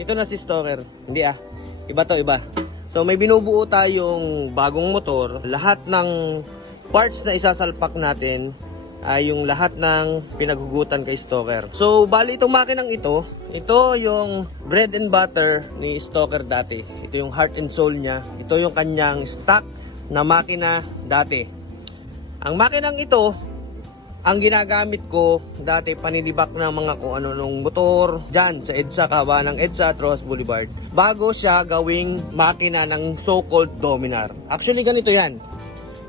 Ito na si Stalker. Hindi iba to, iba. So may binubuo tayong bagong motor. Lahat ng parts na isasalpak natin ay yung lahat ng pinaghugutan kay Stalker. So bali itong makinang ito yung bread and butter ni Stalker dati. Ito yung heart and soul niya. Ito yung kanyang stock na makina dati. Ang makinang ito, ang ginagamit ko dati panilibak ng mga kung ano nung motor dyan sa EDSA, kahabaan ng EDSA at Rojas Boulevard, bago siya gawing makina ng so-called Dominar. Actually ganito yan.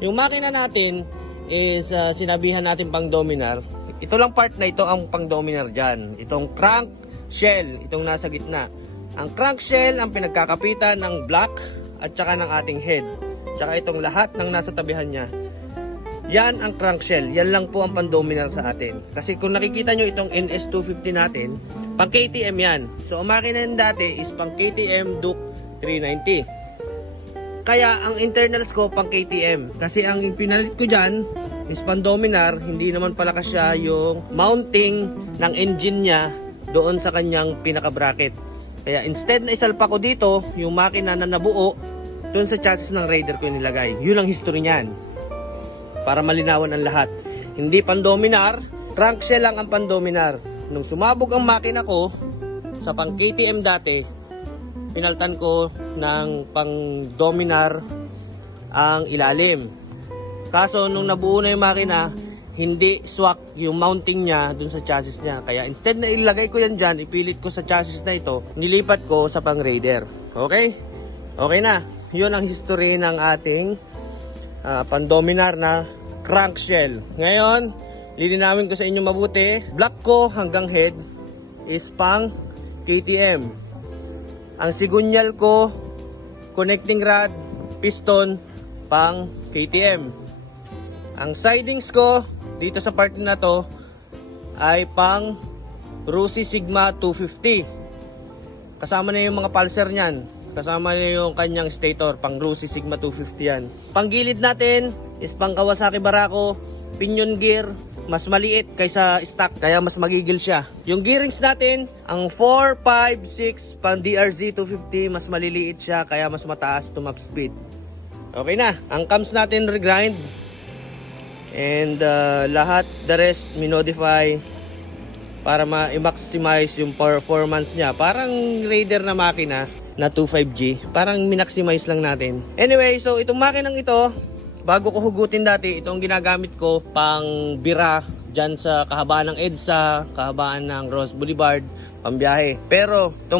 Yung makina natin is sinabihan natin pang Dominar. Ito lang part na ito ang pang Dominar dyan. Itong crank shell, itong nasa gitna. Ang crank shell ang pinagkakapitan ng block at saka ng ating head. Tsaka itong lahat ng nasa tabihan niya. Yan ang crankshell. Yan lang po ang pan-Dominar sa atin. Kasi kung nakikita nyo itong NS250 natin, pang KTM yan. So ang makina yan dati is pang KTM Duke 390. Kaya ang internals ko pang KTM. Kasi ang pinalit ko dyan is pan-Dominar. Hindi naman pala kasya yung mounting ng engine niya doon sa kanyang pinaka-bracket. Kaya instead na isalpa ko dito yung makina na nabuo doon sa chassis ng Raider ko nilagay. Yun ang history niyan. Para malinawan ang lahat. Hindi pan-Dominar, crankshell lang ang pan-Dominar. Nung sumabog ang makina ko sa pang KTM dati, pinaltan ko ng pang Dominar ang ilalim. Kaso nung nabuo na yung makina, hindi swak yung mounting niya dun sa chassis niya. Kaya instead na ilagay ko yan dyan, ipilit ko sa chassis na ito, nilipat ko sa pang Raider. Okay? Okay na. Yun ang history ng ating pan-Dominar na crankshell. Ngayon, lilinawin ko sa inyo mabuti. Block ko hanggang head is pang KTM. Ang sigunyal ko, connecting rod, piston, pang KTM. Ang sidings ko dito sa part na to ay pang Rusi Sigma 250. Kasama na yung mga pulser niyan. Kasama na yung kanyang stator, pang Rusi Sigma 250 yan. Panggilid natin is pang Kawasaki Barako, pinion gear, mas maliit kaysa stock, kaya mas magigil siya. Yung gearings natin, ang 4, 5, 6, pang DRZ 250, mas maliliit siya, kaya mas mataas top speed. Okay na, ang cams natin regrind. And lahat, the rest, minodify para ma-maximize yung performance niya. Parang Raider na makina na 25G. Parang minaximize lang natin. Anyway, so itong makinang ito, bago ko hugutin dati, itong ginagamit ko pang bira dyan sa kahabaan ng EDSA, kahabaan ng Rojas Boulevard, pambiyahe. Pero itong